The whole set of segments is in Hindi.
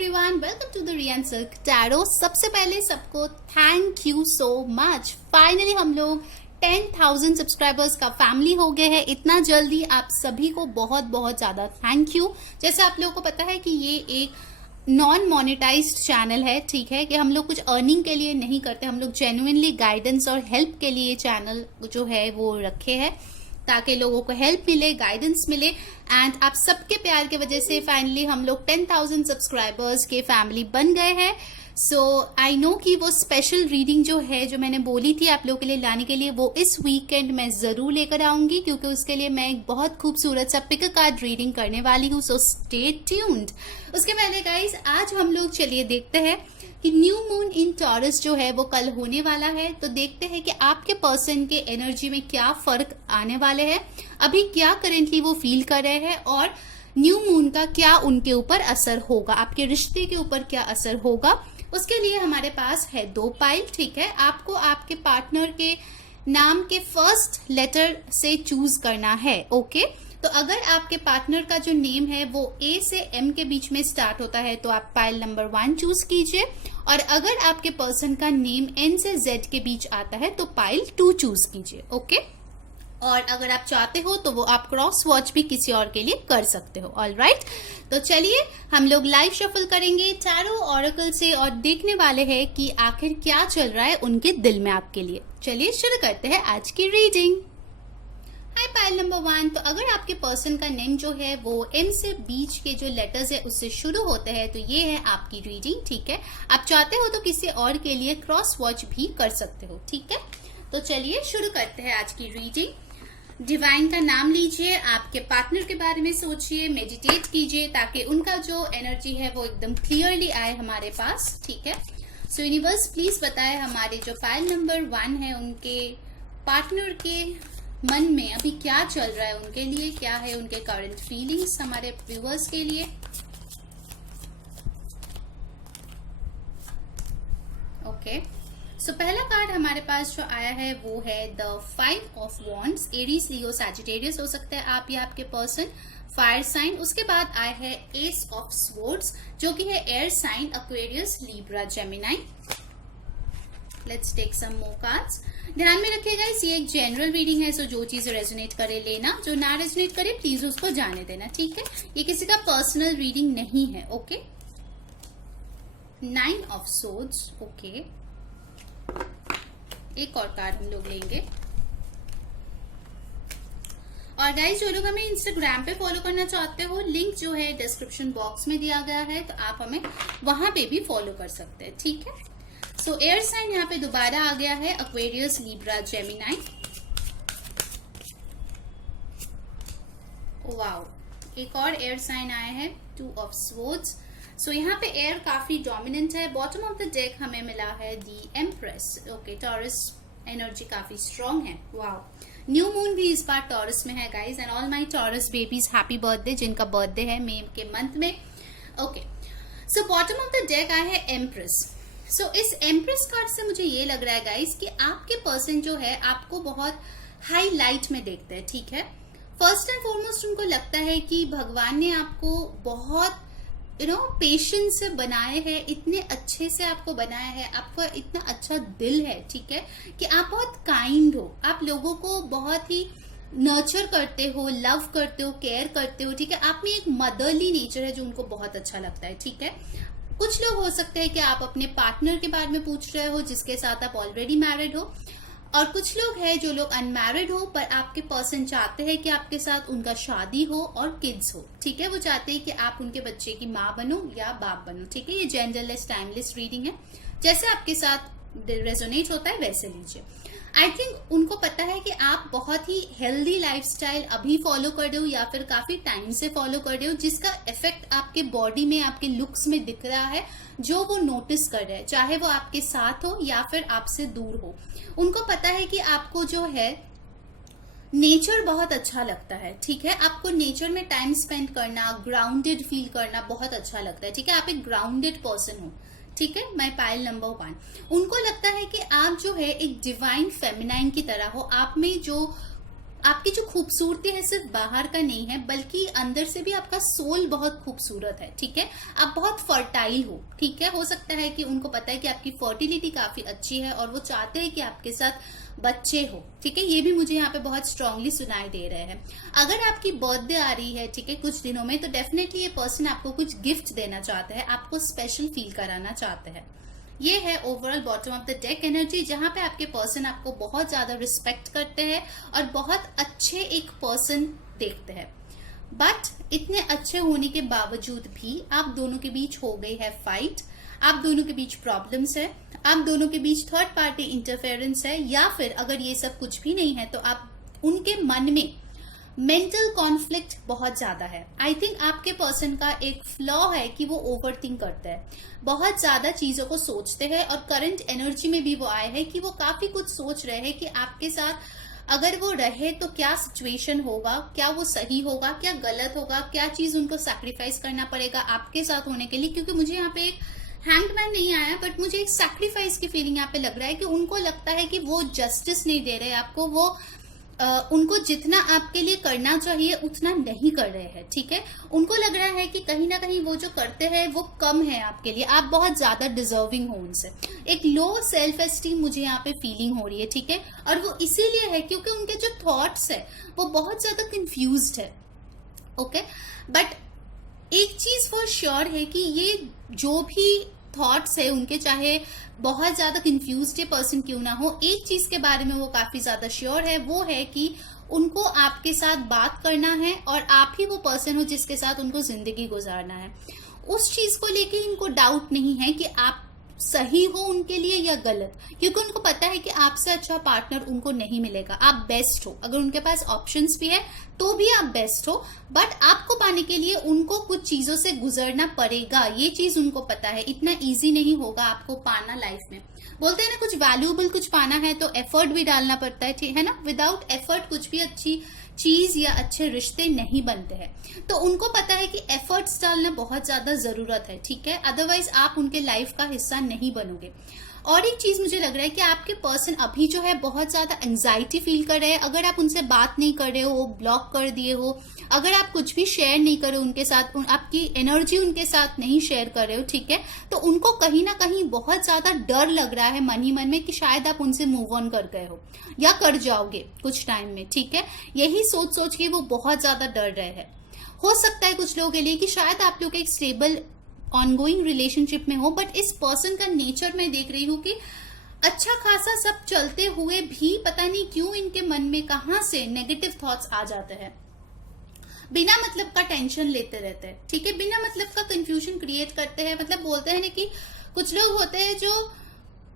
Everyone, welcome to the Rian silk tarot. सबसे पहले सबको thank you so much. Finally हम लोग 10,000 सब्सक्राइबर्स का फैमिली हो गए हैं इतना जल्दी। आप सभी को बहुत बहुत ज्यादा थैंक यू। जैसे आप लोगों को पता है कि ये एक नॉन मोनेटाइज्ड चैनल है, ठीक है, कि हम लोग कुछ अर्निंग के लिए नहीं करते, हम लोग जेन्युइनली गाइडेंस और हेल्प के लिए चैनल जो है वो रखे हैं ताकि लोगों को हेल्प मिले, गाइडेंस मिले। एंड आप सबके प्यार की वजह से फाइनली हम लोग 10,000 सब्सक्राइबर्स के फैमिली बन गए हैं। सो आई नो कि वो स्पेशल रीडिंग जो है, जो मैंने बोली थी आप लोगों के लिए लाने के लिए, वो इस वीकेंड मैं जरूर लेकर आऊंगी, क्योंकि उसके लिए मैं एक बहुत खूबसूरत सा पिक कार्ड रीडिंग करने वाली हूँ। So stay tuned. उसके पहले गाइज आज हम लोग चलिए देखते हैं कि न्यू मून इन टॉरस जो है वो कल होने वाला है। तो देखते हैं कि आपके पर्सन के एनर्जी में क्या फर्क आने वाले हैं, अभी क्या करेंटली वो फील कर रहे हैं, और न्यू मून का क्या उनके ऊपर असर होगा, आपके रिश्ते के ऊपर क्या असर होगा। उसके लिए हमारे पास है 2 पाइल, ठीक है। आपको आपके पार्टनर के नाम के फर्स्ट लेटर से चूज करना है, ओके। तो अगर आपके पार्टनर का जो नेम है वो A से M के बीच में स्टार्ट होता है तो आप पाइल नंबर 1 चूज कीजिए, और अगर आपके पर्सन का नेम N से Z के बीच आता है तो पाइल 2 चूज कीजिए, ओके। और अगर आप चाहते हो तो वो आप क्रॉस वॉच भी किसी और के लिए कर सकते हो। ऑल राइट, तो चलिए हम लोग लाइव शफल करेंगे टैरो ऑरेकल से और देखने वाले हैं कि आखिर क्या चल रहा है उनके दिल में आपके लिए। चलिए शुरू करते हैं आज की रीडिंग। हाय पाइल नंबर 1। तो अगर आपके पर्सन का नेम जो है वो M से बीच के जो लेटर्स है उससे शुरू होते हैं तो ये है आपकी रीडिंग, ठीक है। आप चाहते हो तो किसी और के लिए क्रॉस वॉच भी कर सकते हो, ठीक है। तो चलिए शुरू करते हैं आज की रीडिंग। डिवाइन का नाम लीजिए, आपके पार्टनर के बारे में सोचिए, मेडिटेट कीजिए ताकि उनका जो एनर्जी है वो एकदम क्लियरली आए हमारे पास, ठीक है। सो यूनिवर्स प्लीज बताए हमारे जो पाइल नंबर 1 है उनके पार्टनर के मन में अभी क्या चल रहा है, उनके लिए क्या है उनके करंट फीलिंग्स हमारे व्यूअर्स के लिए। ओके, सो पहला कार्ड हमारे पास जो आया है वो है the 5 of wands. Aries, Leo, Sagittarius हो सकते हैं आप या आपके पर्सन, फायर साइन। उसके बाद आया है एस ऑफ स्वॉर्ड्स जो कि है air sign, Aquarius, Libra, Gemini. Let's take some more cards. ध्यान में रखिएगा ये एक जनरल रीडिंग है, सो जो चीज रेजोनेट करे लेना, जो ना रेजोनेट करे प्लीज उसको जाने देना, ठीक है। ये किसी का पर्सनल रीडिंग नहीं है, ओके। 9 of swords, okay. एक और कार्ड हम लोग लेंगे। और गाइस जो लोग हमें इंस्टाग्राम पे फॉलो करना चाहते हो, लिंक जो है डिस्क्रिप्शन बॉक्स में दिया गया है, तो आप हमें वहां पे भी फॉलो कर सकते हैं, ठीक है। सो एयर साइन यहाँ पे दोबारा आ गया है, एक्वेरियस, लिब्रा, जेमिनाई। वाओ, एक और एयर साइन आया है, 2 ऑफ स्वॉर्ड्स। सो यहाँ पे एयर काफी डोमिनेंट है। बॉटम ऑफ द डेक हमें मिला है the empress, okay. Taurus energy काफी स्ट्रॉन्ग है। वाओ, न्यू मून भी इस बार टॉरस में है guys. And all my taurus babies happy birthday, जिनका बर्थडे है मई के मंथ में, okay. So bottom of the deck आया है एम्प्रेस। सो इस एम्प्रेस कार्ड से मुझे ये लग रहा है गाइस कि आपके पर्सन जो है आपको बहुत हाई लाइट में देखते हैं, ठीक है। फर्स्ट एंड फॉरमोस्ट उनको लगता है कि भगवान ने आपको बहुत पेशेंस से बनाए हैं, इतने अच्छे से आपको बनाया है, आपका इतना अच्छा दिल है, ठीक है, कि आप बहुत काइंड हो, आप लोगों को बहुत ही नर्चर करते हो, लव करते हो, केयर करते हो, ठीक है। आप में एक मदरली नेचर है जो उनको बहुत अच्छा लगता है, ठीक है। कुछ लोग हो सकते हैं कि आप अपने पार्टनर के बारे में पूछ रहे हो जिसके साथ आप ऑलरेडी मैरिड हो, और कुछ लोग हैं जो लोग अनमैरिड हो पर आपके पर्सन चाहते हैं कि आपके साथ उनका शादी हो और किड्स हो, ठीक है। वो चाहते हैं कि आप उनके बच्चे की माँ बनो या बाप बनो, ठीक है। ये जेंडरलेस टाइमलेस रीडिंग है, जैसे आपके साथ रेजोनेट होता है वैसे लीजिए। आई थिंक उनको पता है कि आप बहुत ही हेल्दी लाइफस्टाइल अभी फॉलो कर रहे हो या फिर काफी टाइम से फॉलो कर रहे हो, जिसका इफेक्ट आपके बॉडी में, आपके लुक्स में दिख रहा है, जो वो नोटिस कर रहे हैं, चाहे वो आपके साथ हो या फिर आपसे दूर हो। उनको पता है कि आपको जो है नेचर बहुत अच्छा लगता है, ठीक है। आपको नेचर में टाइम स्पेंड करना, ग्राउंडेड फील करना बहुत अच्छा लगता है, ठीक है। आप एक ग्राउंडेड पर्सन हो, ठीक है। माई पाइल नंबर 1। उनको लगता है कि आप जो है एक डिवाइन फेमिनाइन की तरह हो, आप में जो आपकी जो खूबसूरती है सिर्फ बाहर का नहीं है, बल्कि अंदर से भी आपका सोल बहुत खूबसूरत है, ठीक है। आप बहुत फर्टाइल हो, ठीक है। हो सकता है कि उनको पता है कि आपकी फर्टिलिटी काफी अच्छी है और वो चाहते हैं कि आपके साथ बच्चे हो, ठीक है। ये भी मुझे यहाँ पे बहुत स्ट्रांगली सुनाई दे रहे हैं। अगर आपकी बर्थडे आ रही है, ठीक है, कुछ दिनों में, तो डेफिनेटली ये पर्सन आपको कुछ गिफ्ट देना चाहते हैं, आपको स्पेशल फील कराना चाहते हैं। ये है overall bottom of the deck energy, जहां पे आपके पर्सन आपको बहुत ज्यादा रिस्पेक्ट करते हैं और बहुत अच्छे एक पर्सन देखते हैं। बट इतने अच्छे होने के बावजूद भी आप दोनों के बीच हो गई है फाइट, आप दोनों के बीच प्रॉब्लम्स है, आप दोनों के बीच थर्ड पार्टी इंटरफेरेंस है, या फिर अगर ये सब कुछ भी नहीं है तो आप उनके मन में मेंटल कॉन्फ्लिक्ट बहुत ज्यादा है। आई थिंक आपके पर्सन का एक फ्लॉ है कि वो ओवरथिंक करते हैं, बहुत ज्यादा चीजों को सोचते हैं, और करंट एनर्जी में भी वो आए हैं कि वो काफी कुछ सोच रहे हैं कि आपके साथ अगर वो रहे तो क्या सिचुएशन होगा, क्या वो सही होगा, क्या गलत होगा, क्या चीज उनको सैक्रिफाइस करना पड़ेगा आपके साथ होने के लिए। क्योंकि मुझे यहाँ पे एक हैंगमैन नहीं आया, बट मुझे एक सैक्रिफाइस की फीलिंग यहाँ पे लग रहा है कि उनको लगता है कि वो जस्टिस नहीं दे रहे आपको, वो उनको जितना आपके लिए करना चाहिए उतना नहीं कर रहे हैं, ठीक है। उनको लग रहा है कि कहीं ना कहीं वो जो करते हैं वो कम है आपके लिए, आप बहुत ज्यादा डिजर्विंग हो उनसे। एक लो सेल्फ एस्टीम मुझे यहाँ पे फीलिंग हो रही है, ठीक है। और वो इसीलिए है क्योंकि उनके जो थॉट्स है वो बहुत ज्यादा कंफ्यूज्ड है, ओके। बट एक चीज फॉर श्योर है कि ये जो भी थॉट्स है उनके, चाहे बहुत ज्यादा कंफ्यूज्ड ये पर्सन क्यों ना हो, एक चीज के बारे में वो काफी ज्यादा श्योर है, वो है कि उनको आपके साथ बात करना है और आप ही वो पर्सन हो जिसके साथ उनको जिंदगी गुजारना है। उस चीज को लेके इनको डाउट नहीं है कि आप सही हो उनके लिए या गलत, क्योंकि उनको पता है कि आपसे अच्छा पार्टनर उनको नहीं मिलेगा। आप बेस्ट हो, अगर उनके पास ऑप्शंस भी है तो भी आप बेस्ट हो, बट आपको पाने के लिए उनको कुछ चीजों से गुजरना पड़ेगा, ये चीज उनको पता है। इतना इजी नहीं होगा आपको पाना लाइफ में। बोलते हैं ना, कुछ वैल्यूएबल कुछ पाना है तो एफर्ट भी डालना पड़ता है, ठीक है ना। विदाउट एफर्ट कुछ भी अच्छी चीज या अच्छे रिश्ते नहीं बनते हैं। तो उनको पता है कि एफर्ट्स डालना बहुत ज्यादा जरूरत है, ठीक है, अदरवाइज आप उनके लाइफ का हिस्सा नहीं बनोगे। और एक चीज मुझे लग रहा है कि आपके पर्सन अभी जो है बहुत ज्यादा एंजाइटी फील कर रहे हैं। अगर आप उनसे बात नहीं कर रहे हो, ब्लॉक कर दिए हो, अगर आप कुछ भी शेयर नहीं कर रहे हो उनके साथ, आपकी एनर्जी उनके साथ नहीं शेयर कर रहे हो, ठीक है, तो उनको कहीं ना कहीं बहुत ज्यादा डर लग रहा है मन ही मन में कि शायद आप उनसे मूव ऑन कर गए हो या कर जाओगे कुछ टाइम में, ठीक है। यही सोच सोच के वो बहुत ज्यादा डर रहे हैं। हो सकता है कुछ लोगों के लिए कि शायद आप लोग एक स्टेबल ऑनगोइंग रिलेशनशिप में हो, बट इस पर्सन का नेचर मैं देख रही हूँ कि अच्छा खासा सब चलते हुए भी पता नहीं क्यों इनके मन में कहां से नेगेटिव थॉट्स आ जाते हैं। बिना मतलब का टेंशन लेते रहते हैं, ठीक है, बिना मतलब का कंफ्यूजन क्रिएट करते हैं। मतलब बोलते हैं ना कि कुछ लोग होते हैं जो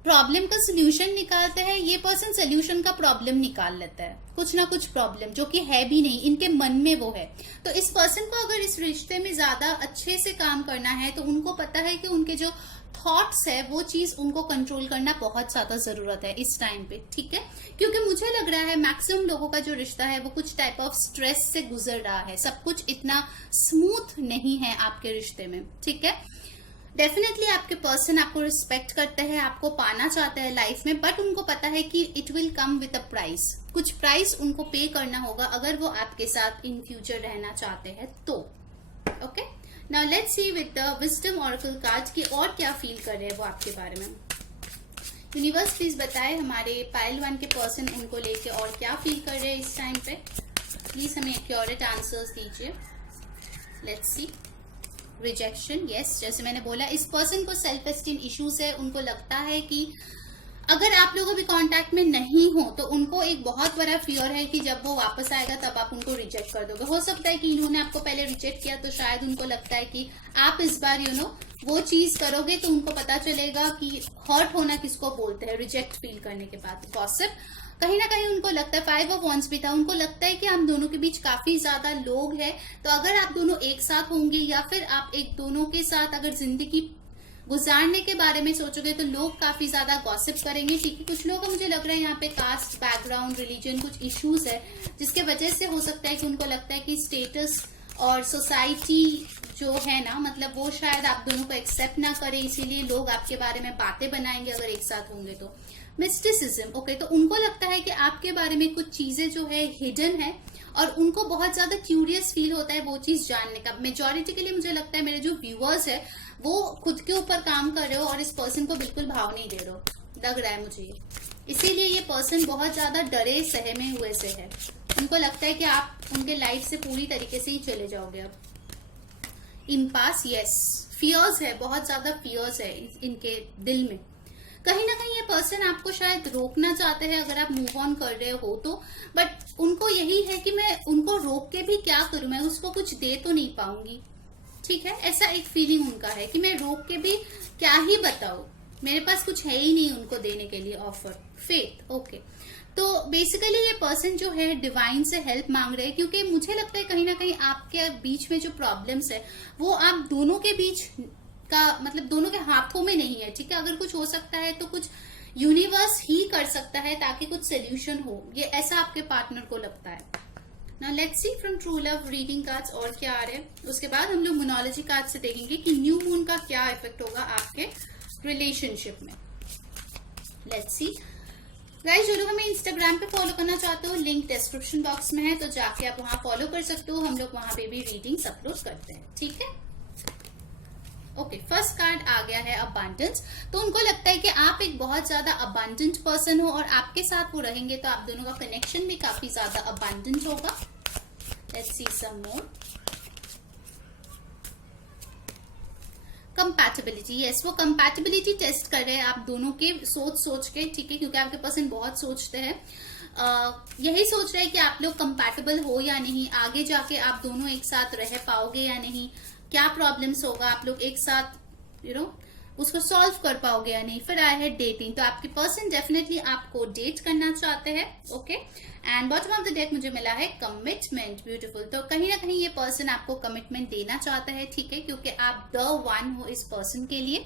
प्रॉब्लम का सोल्यूशन निकालते हैं, ये पर्सन सोल्यूशन का प्रॉब्लम निकाल लेता है, कुछ ना कुछ प्रॉब्लम जो कि है भी नहीं, इनके मन में वो है। तो इस पर्सन को अगर इस रिश्ते में ज्यादा अच्छे से काम करना है तो उनको पता है कि उनके जो थॉट्स है वो चीज उनको कंट्रोल करना बहुत ज्यादा जरूरत है इस टाइम पे, ठीक है। क्योंकि मुझे लग रहा है मैक्सिमम लोगों का जो रिश्ता है वो कुछ टाइप ऑफ स्ट्रेस से गुजर रहा है, सब कुछ इतना स्मूथ नहीं है आपके रिश्ते में, ठीक है। डेफिनेटली आपके पर्सन आपको रिस्पेक्ट करते हैं, आपको पाना चाहते हैं लाइफ में, बट उनको पता है कि it will come with a price, कुछ प्राइस उनको पे करना होगा अगर वो आपके साथ इन फ्यूचर रहना चाहते हैं तो, okay. Now let's C with the wisdom oracle card की और क्या फील कर रहे हैं वो आपके बारे में। यूनिवर्स प्लीज बताए हमारे पाइल 1 के पर्सन उनको लेके और क्या फील कर रहे हैं इस टाइम पे। प्लीज हमें एक्यूरेट आंसर्स दीजिए। Let's see. रिजेक्शन, यस, जैसे मैंने बोला इस पर्सन को सेल्फ एस्टीम इश्यूज है। उनको लगता है कि अगर आप लोग अभी कांटेक्ट में नहीं हो तो उनको एक बहुत बड़ा फियर है कि जब वो वापस आएगा तब आप उनको रिजेक्ट कर दोगे। हो सकता है कि इन्होंने आपको पहले रिजेक्ट किया तो शायद उनको लगता है कि आप इस बार वो चीज करोगे तो उनको पता चलेगा कि हर्ट होना किसको बोलते हैं रिजेक्ट फील करने के बाद। गॉसिप, कहीं ना कहीं उनको लगता है 5 ऑफ wands भी था, उनको लगता है कि हम दोनों के बीच काफी ज्यादा लोग हैं, तो अगर आप दोनों एक साथ होंगे या फिर आप एक दोनों के साथ अगर जिंदगी गुजारने के बारे में सोचोगे तो लोग काफी ज्यादा गॉसिप करेंगे, ठीक है। कुछ लोगों को मुझे लग रहा है यहाँ पे कास्ट बैकग्राउंड, रिलीजन, कुछ इश्यूज है जिसके वजह से हो सकता है कि उनको लगता है कि स्टेटस और सोसाइटी जो है ना, मतलब वो शायद आप दोनों को एक्सेप्ट ना करे, इसीलिए लोग आपके बारे में बातें बनाएंगे अगर एक साथ होंगे तो। मिस्टिसिज्म, ओके, तो उनको लगता है कि आपके बारे में कुछ चीजें जो है हिडन है और उनको बहुत ज्यादा क्यूरियस फील होता है वो चीज जानने का। मेजोरिटी के लिए मुझे लगता है मेरे जो व्यूअर्स है वो खुद के ऊपर काम कर रहे हो और इस पर्सन को बिल्कुल भाव नहीं दे रहे हो, लग रहा है मुझे ये। इसीलिए ये पर्सन बहुत ज्यादा डरे सहमे हुए से है। उनको लगता है कि आप उनके लाइफ से पूरी तरीके से ही चले जाओगे अब। इम्पास, यस, फियर्स है, बहुत ज्यादा फियर्स है इनके दिल में। कहीं ना कहीं ये पर्सन आपको शायद रोकना चाहते हैं अगर आप मूव ऑन कर रहे हो तो, बट उनको यही है कि मैं उनको रोक के भी क्या करूं, मैं उसको कुछ दे तो नहीं पाऊंगी, ठीक है, ऐसा एक फीलिंग उनका है कि मैं रोक के भी क्या ही बताऊं, मेरे पास कुछ है ही नहीं उनको देने के लिए ऑफर। फेथ, ओके, तो बेसिकली ये पर्सन जो है डिवाइन से हेल्प मांग रहे हैं, क्योंकि मुझे लगता है कहीं ना कहीं आपके बीच में जो प्रॉब्लम्स है वो आप दोनों के बीच का, मतलब दोनों के हाथों में नहीं है, ठीक है। अगर कुछ हो सकता है तो कुछ यूनिवर्स ही कर सकता है ताकि कुछ सोल्यूशन हो, ये ऐसा आपके पार्टनर को लगता है ना। Let's see from true love reading cards और क्या आ रहे हैं। उसके बाद हम लोग मोनोलॉजी कार्ड से देखेंगे कि न्यू मून का क्या इफेक्ट होगा आपके रिलेशनशिप में। लेट्स सी गाइस, जो लोग हमें इंस्टाग्राम पे फॉलो करना चाहते हो, लिंक डिस्क्रिप्शन बॉक्स में है, तो जाके आप वहां फॉलो कर सकते हो। हम लोग वहां पे भी रीडिंग्स अपलोड करते हैं, ठीक है। ओके, फर्स्ट कार्ड आ गया है अबांडेंस। तो उनको लगता है कि आप एक बहुत ज्यादा अबांडेंट पर्सन हो और आपके साथ वो रहेंगे तो आप दोनों का कनेक्शन भी काफी ज्यादा अबांडेंट होगा। Let's see some more. Compatibility, yes, वो कंपैटिबिलिटी टेस्ट कर रहे हैं आप दोनों के सोच के, ठीक है, क्योंकि आपके पर्सन बहुत सोचते हैं। यही सोच रहे हैं कि आप लोग कंपैटिबल हो या नहीं, आगे जाके आप दोनों एक साथ रह पाओगे या नहीं, क्या प्रॉब्लम्स होगा, आप लोग एक साथ उसको सॉल्व कर पाओगे या नहीं। फिर आया है डेटिंग, तो आपके पर्सन डेफिनेटली आपको डेट करना चाहते हैं, okay. And bottom of the deck मुझे मिला है कमिटमेंट, ब्यूटीफुल। तो कहीं ना कहीं ये पर्सन आपको कमिटमेंट देना चाहता है, ठीक है, क्योंकि आप द वन हो इस पर्सन के लिए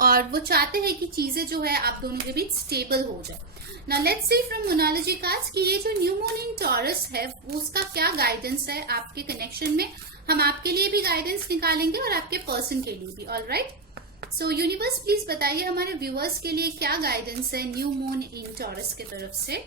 और वो चाहते हैं कि चीजें जो है आप दोनों के बीच स्टेबल हो जाए। Now let's see from monology cards कि ये जो न्यू मून इन टॉरस है उसका क्या गाइडेंस है आपके कनेक्शन में। हम आपके लिए भी गाइडेंस निकालेंगे और आपके पर्सन के लिए भी, ऑलराइट। सो यूनिवर्स प्लीज बताइए हमारे व्यूअर्स के लिए क्या गाइडेंस है न्यू मून इन टॉरस की तरफ से।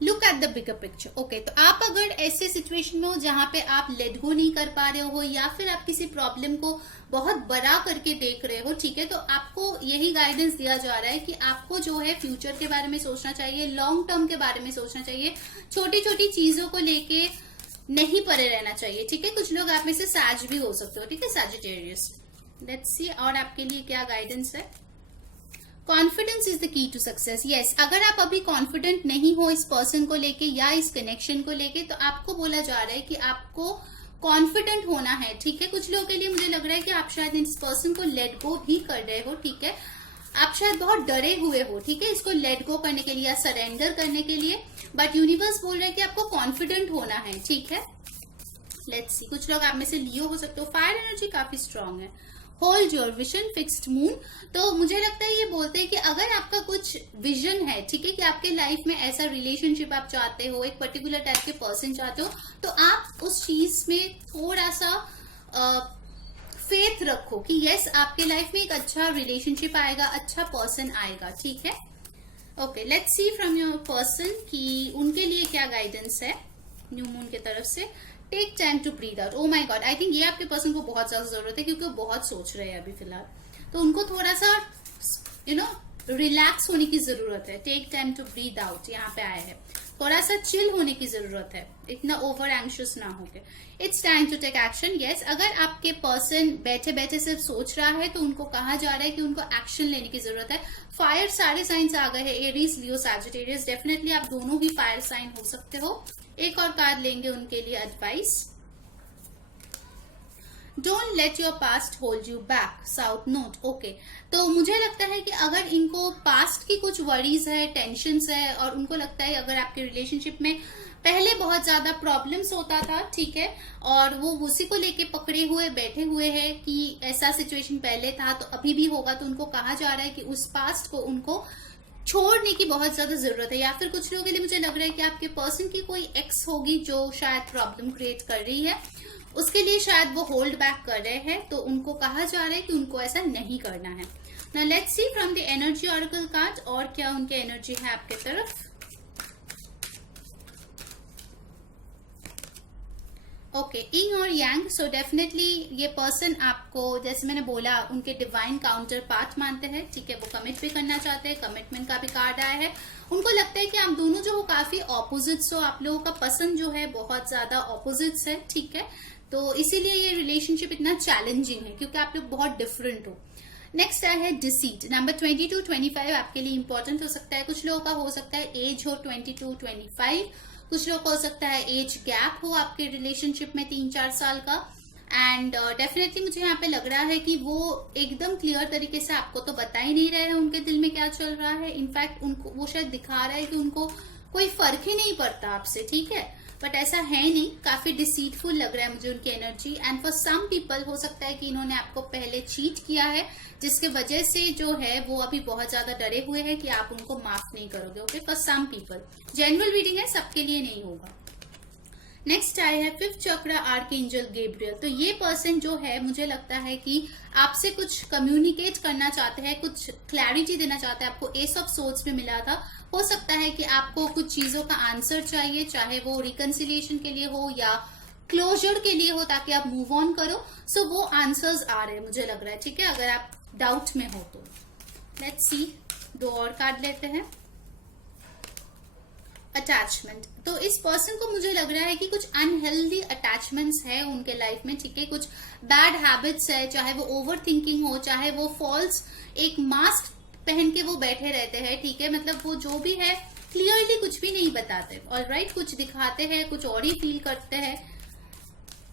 Look at the bigger picture, okay. तो आप अगर ऐसे सिचुएशन में हो जहां पे आप लेट गो नहीं कर पा रहे हो या फिर आप किसी प्रॉब्लम को बहुत बड़ा करके देख रहे हो, ठीक है, तो आपको यही गाइडेंस दिया जा रहा है कि आपको जो है फ्यूचर के बारे में सोचना चाहिए, लॉन्ग टर्म के बारे में सोचना चाहिए, छोटी छोटी चीजों को लेके नहीं परे रहना चाहिए, ठीक है। कुछ लोग आप में से सैज भी हो सकते हो, ठीक है, सैजिटेरियस। लेट्स सी और आपके लिए क्या गाइडेंस है। Confidence is the key to success, yes. अगर आप अभी कॉन्फिडेंट नहीं हो इस पर्सन को लेके या इस कनेक्शन को लेके, तो आपको बोला जा रहा है कि आपको कॉन्फिडेंट होना है, ठीक है। कुछ लोगों के लिए मुझे लग रहा है कि आप शायद इस पर्सन को लेट गो भी कर रहे हो, ठीक है। आप शायद बहुत डरे हुए हो, ठीक है, इसको लेट गो करने के लिए या सरेंडर करने के लिए, बट यूनिवर्स बोल रहे हैं कि आपको कॉन्फिडेंट होना है, ठीक है। लेट्स सी, कुछ लोग आप में से लियो हो सकते हो। फायर एनर्जी काफी स्ट्रांग है। Hold your vision, fixed moon. तो मुझे लगता है ये बोलते हैं कि अगर आपका कुछ विजन है, ठीक है, कि आपके लाइफ में ऐसा रिलेशनशिप आप चाहते हो, एक पर्टिकुलर टाइप के पर्सन चाहते हो, तो आप उस चीज में थोड़ा सा फेथ रखो कि यस आपके लाइफ में एक अच्छा रिलेशनशिप आएगा, अच्छा पर्सन आएगा, ठीक है। Okay, let's see from your person कि उनके लिए क्या गाइडेंस है न्यू मून की तरफ से। Take time to breathe out, oh my god, I think ये आपके पर्सन को बहुत ज्यादा जरूरत है क्योंकि वो बहुत सोच रहे हैं अभी फिलहाल, तो उनको थोड़ा सा रिलैक्स होने की जरूरत है। Take time to breathe out यहाँ पे आया है, थोड़ा सा चिल होने की जरूरत है, इतना ओवर एंग्शियस ना होके। It's time to take action, yes. अगर आपके पर्सन बैठे बैठे सिर्फ सोच रहा है तो उनको कहा जा रहा है कि उनको एक्शन लेने की जरूरत है। फायर सारे साइंस आ गए हैं, एरीज, लियो, सैजिटेरियस, डेफिनेटली आप दोनों भी फायर साइन हो सकते हो। एक और कार्ड लेंगे उनके लिए advice. Don't let your past hold you back, south note, okay. तो मुझे लगता है कि अगर इनको पास्ट की कुछ वरीज है, टेंशन्स है और उनको लगता है अगर आपके रिलेशनशिप में पहले बहुत ज्यादा प्रॉब्लम्स होता था, ठीक है, और वो उसी को लेके पकड़े हुए बैठे हुए हैं कि ऐसा सिचुएशन पहले था तो अभी भी होगा, तो उनको कहा जा रहा है कि उस पास्ट को उनको छोड़ने की बहुत ज्यादा जरूरत है, या फिर कुछ लोगों के लिए मुझे लग रहा है कि आपके पर्सन की कोई एक्स होगी जो शायद प्रॉब्लम क्रिएट कर रही है, उसके लिए शायद वो होल्ड बैक कर रहे हैं, तो उनको कहा जा रहा है कि उनको ऐसा नहीं करना है। Now let's see from the energy oracle card और क्या उनके एनर्जी है आपके तरफ। ओके, इंग और यांग। सो डेफिनेटली ये पर्सन आपको, जैसे मैंने बोला, उनके डिवाइन काउंटर पार्ट मानते हैं, ठीक है। वो कमिट भी करना चाहते हैं, कमिटमेंट का भी कार्ड आया है। उनको लगता है कि आप दोनों जो हो काफी ऑपोजिट्स हो, आप लोगों का पसंद जो है बहुत ज्यादा ऑपोजिट्स है, ठीक है। तो इसीलिए ये रिलेशनशिप इतना चैलेंजिंग है, क्योंकि आप लोग बहुत डिफरेंट हो। नेक्स्ट है डिसीट। नंबर 22-25 आपके लिए इंपॉर्टेंट हो सकता है। कुछ लोगों का हो सकता है एज हो 22-25, कुछ लोगों को हो सकता है एज गैप हो आपके रिलेशनशिप में 3-4 साल का। एंड डेफिनेटली मुझे यहाँ पे लग रहा है कि वो एकदम क्लियर तरीके से आपको तो बता ही नहीं रहे हैं उनके दिल में क्या चल रहा है। इनफैक्ट उनको वो शायद दिखा रहा है कि उनको कोई फर्क ही नहीं पड़ता आपसे, ठीक है, बट ऐसा है नहीं। काफी डिसीटफुल लग रहा है मुझे उनकी energy. And for some people हो सकता है कि इन्होंने आपको पहले चीट किया है, जिसके वजह से जो है वो अभी बहुत ज्यादा डरे हुए हैं कि आप उनको माफ नहीं करोगे। Okay, for some people. General reading है, सबके लिए नहीं होगा। नेक्स्ट आए है 5th चक्र आर्कएंजल गैब्रियल। तो ये पर्सन जो है मुझे लगता है कि आपसे कुछ कम्युनिकेट करना चाहते हैं, कुछ क्लैरिटी देना चाहते हैं। आपको एस ऑफ सोर्ड्स में मिला था, हो सकता है कि आपको कुछ चीजों का आंसर चाहिए, चाहे वो रिकंसिलिएशन के लिए हो या क्लोजर के लिए हो, ताकि आप मूव ऑन करो। सो वो आंसर्स आ रहे हैं मुझे लग रहा है, ठीक है, अगर आप डाउट में हो तो। लेट्स सी, 2 और कार्ड लेते हैं। अटैचमेंट। तो इस पर्सन को मुझे लग रहा है कि कुछ अनहेल्दी अटैचमेंट्स है उनके लाइफ में, ठीक है। कुछ बैड हैबिट्स है, चाहे वो ओवर थिंकिंग हो, चाहे वो फॉल्स एक मास्क पहन के वो बैठे रहते हैं, ठीक है। मतलब वो जो भी है क्लियरली कुछ भी नहीं बताते, ऑलराइट, कुछ दिखाते हैं, कुछ और ही फील करते हैं।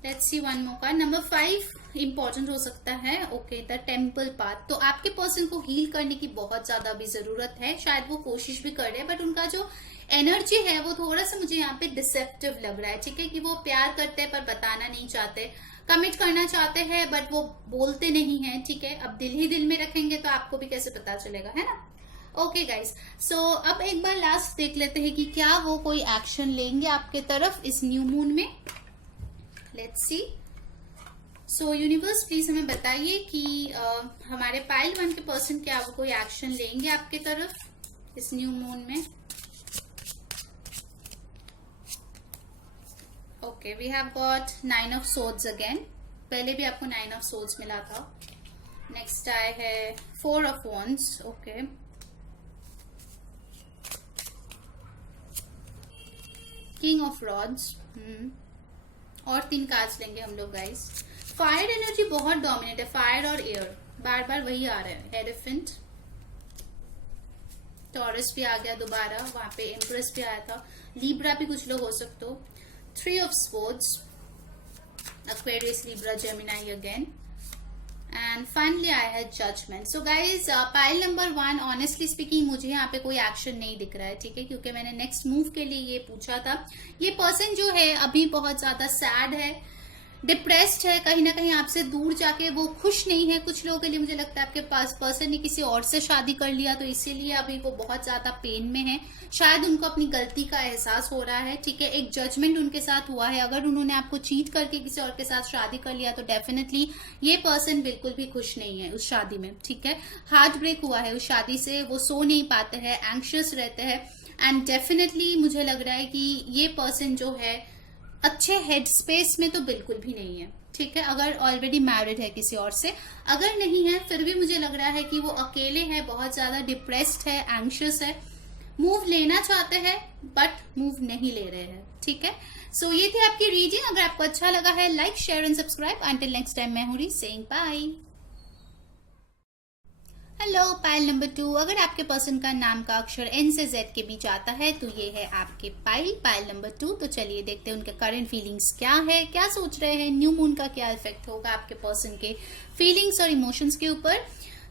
Let's see one more card. Number 5 important हो सकता है। Okay, the temple path. तो आपके पर्सन को हील करने की बहुत ज्यादा भी जरूरत है, शायद वो कोशिश भी कर रहे हैं, बट उनका जो एनर्जी है वो थोड़ा सा मुझे यहाँ पे डिसेप्टिव लग रहा है, ठीक है, कि वो प्यार करते हैं पर बताना नहीं चाहते, कमिट करना चाहते हैं बट वो बोलते नहीं है, ठीक है। अब दिल ही दिल में रखेंगे तो आपको भी कैसे पता चलेगा, है ना। ओके गाइस, सो अब एक बार लास्ट देख लेते हैं कि क्या वो कोई एक्शन लेंगे आपके तरफ इस न्यू मून में। Let's see. So universe please हमें बताइए कि हमारे पाइल 1 के पर्सन क्या वो कोई एक्शन लेंगे आपके तरफ इस न्यू मून में। Okay, we have got 9 of swords again. पहले भी आपको 9 ऑफ सोर्ड्स मिला था। नेक्स्ट आए है 4 of wands. Okay, king of rods. और 3 कार्ड्स लेंगे हम लोग गाइस। फायर एनर्जी बहुत डोमिनेट है, फायर और एयर बार बार वही आ रहे हैं। एलिफेंट, टॉरस भी आ गया दोबारा, वहां पे एम्प्रेस भी आया था, लीब्रा भी कुछ लोग हो सकते हो। 3 of swords, Aquarius, Libra, Gemini again, and finally I had judgment. So guys, pile number 1, honestly speaking मुझे यहाँ पे कोई एक्शन नहीं दिख रहा है, ठीक है, क्योंकि मैंने नेक्स्ट मूव के लिए ये पूछा था। ये पर्सन जो है अभी बहुत ज्यादा सैड है, डिप्रेस्ड है, कहीं ना कहीं आपसे दूर जाके वो खुश नहीं है। कुछ लोगों के लिए मुझे लगता है आपके पास पर्सन ने किसी और से शादी कर लिया, तो इसीलिए अभी वो बहुत ज्यादा पेन में है। शायद उनको अपनी गलती का एहसास हो रहा है, ठीक है। एक जजमेंट उनके साथ हुआ है। अगर उन्होंने आपको चीट करके किसी और के साथ शादी कर लिया तो डेफिनेटली ये पर्सन बिल्कुल भी खुश नहीं है उस शादी में, ठीक है। हार्ट ब्रेक हुआ है उस शादी से, वो सो नहीं पाते हैं, एंग्शियस रहते हैं। एंड डेफिनेटली मुझे लग रहा है कि ये पर्सन जो है अच्छे हेड स्पेस में तो बिल्कुल भी नहीं है, ठीक है। अगर ऑलरेडी मैरिड है किसी और से, अगर नहीं है फिर भी मुझे लग रहा है कि वो अकेले है, बहुत ज्यादा डिप्रेस्ड है, एंग्शियस है, मूव लेना चाहते हैं बट मूव नहीं ले रहे हैं, ठीक है। सो ये थी आपकी रीडिंग। अगर आपको अच्छा लगा है like, share and subscribe. Until next time, मैं हूं री saying bye. Hello, pile number 2। अगर आपके पर्सन का नाम का अक्षर N से Z के बीच आता है तो ये है आपके पाइल नंबर 2। तो चलिए देखते हैं उनके करंट फीलिंग्स क्या है, क्या सोच रहे हैं, न्यू मून का क्या इफेक्ट होगा आपके पर्सन के फीलिंग्स और इमोशंस के ऊपर।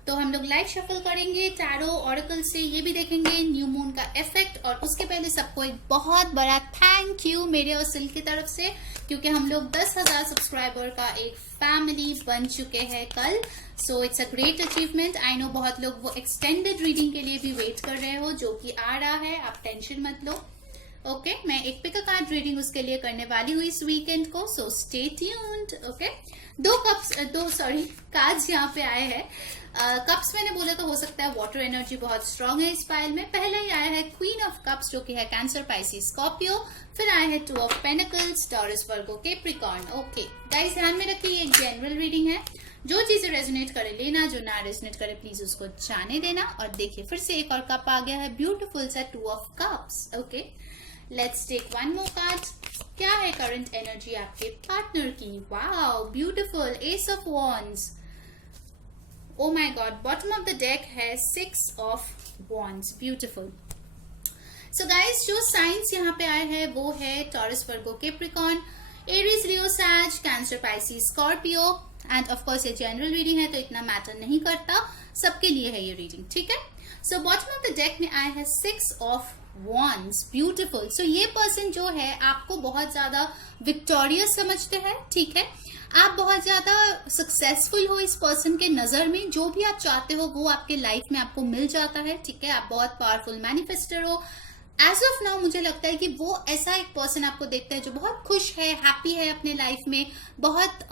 तो हम लोग लाइव शफल करेंगे टैरो ऑरेकल से, ये भी देखेंगे न्यू मून का इफेक्ट। और उसके पहले सबको एक बहुत बड़ा थैंक यू मेरे और सिल्क की तरफ से, क्योंकि हम लोग 10,000 सब्सक्राइबर का एक फैमिली बन चुके हैं कल। So it's a great achievement. I know बहुत लोग वो एक्सटेंडेड रीडिंग के लिए भी वेट कर रहे हो, जो कि आ रहा है, आप टेंशन मत लो। ओके मैं एक पिक अ कार्ड रीडिंग उसके लिए करने वाली हूँ इस वीकेंड को, सो स्टे ट्यून्ड। ओके दो कार्ड्स यहाँ पे आए हैं। कप्स मैंने बोला तो हो सकता है वाटर एनर्जी बहुत स्ट्रांग है इस पाइल में। पहला ही आया है क्वीन ऑफ कप्स, जो कि है कैंसर, पाइसिस, स्कॉर्पियो। फिर आया है 2 of pentacles, taurus, Virgo, Capricorn. Okay guys ध्यान में रखिए ये एक जनरल रीडिंग है, जो चीजें रेजोनेट करे लेना, जो ना रेजोनेट करे प्लीज उसको जाने देना। और देखिए फिर से एक और कप आ गया है, ब्यूटीफुल सा 2 of cups. Okay let's take one more card. क्या है करंट एनर्जी आपके पार्टनर की? Wow beautiful, ace of wands. Oh my god, bottom of the deck has 6 of wands, beautiful. So guys, जो साइंस यहाँ पे आए हैं वो है Taurus, Virgo, Capricorn, Aries, Leo, Sag, Cancer, Pisces, Scorpio. And of course ये जनरल रीडिंग है तो इतना मैटर नहीं करता, सबके लिए है ये रीडिंग, ठीक है। So bottom of the deck में आया है 6 ऑफ wands, ब्यूटीफुल। सो ये पर्सन जो है आपको बहुत ज्यादा विक्टोरियस समझते हैं, ठीक है। आप बहुत ज्यादा सक्सेसफुल हो इस पर्सन के नजर में, जो भी आप चाहते हो वो आपके लाइफ में आपको मिल जाता है, ठीक है। आप बहुत पावरफुल मैनिफेस्टर हो। एज ऑफ नाउ मुझे लगता है कि वो ऐसा एक पर्सन आपको देखता है जो बहुत खुश है, हैप्पी है अपने लाइफ में, बहुत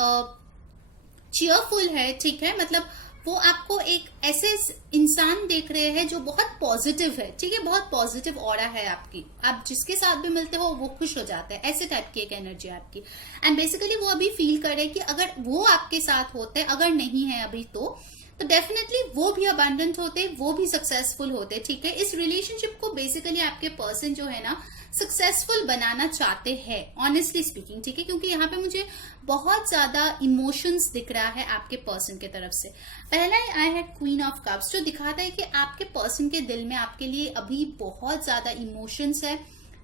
चीयरफुल है, ठीक है। मतलब वो आपको एक ऐसे इंसान देख रहे हैं जो बहुत पॉजिटिव है, ठीक है, बहुत पॉजिटिव ऑरा है आपकी। आप जिसके साथ भी मिलते हो वो खुश हो जाते हैं, ऐसे टाइप की एक एनर्जी आपकी। एंड बेसिकली वो अभी फील कर रहे हैं कि अगर वो आपके साथ होते, अगर नहीं है अभी तो डेफिनेटली वो भी अबंडेंट होते, वो भी सक्सेसफुल होते, ठीक है। इस रिलेशनशिप को बेसिकली आपके पर्सन जो है ना सक्सेसफुल बनाना चाहते हैं, ऑनेस्टली स्पीकिंग, ठीक है। क्योंकि यहाँ पे मुझे बहुत ज्यादा इमोशंस दिख रहा है आपके पर्सन के तरफ से। पहला ही आया है क्वीन ऑफ कप्स, जो दिखाता है कि आपके पर्सन के दिल में आपके लिए अभी बहुत ज्यादा इमोशंस है,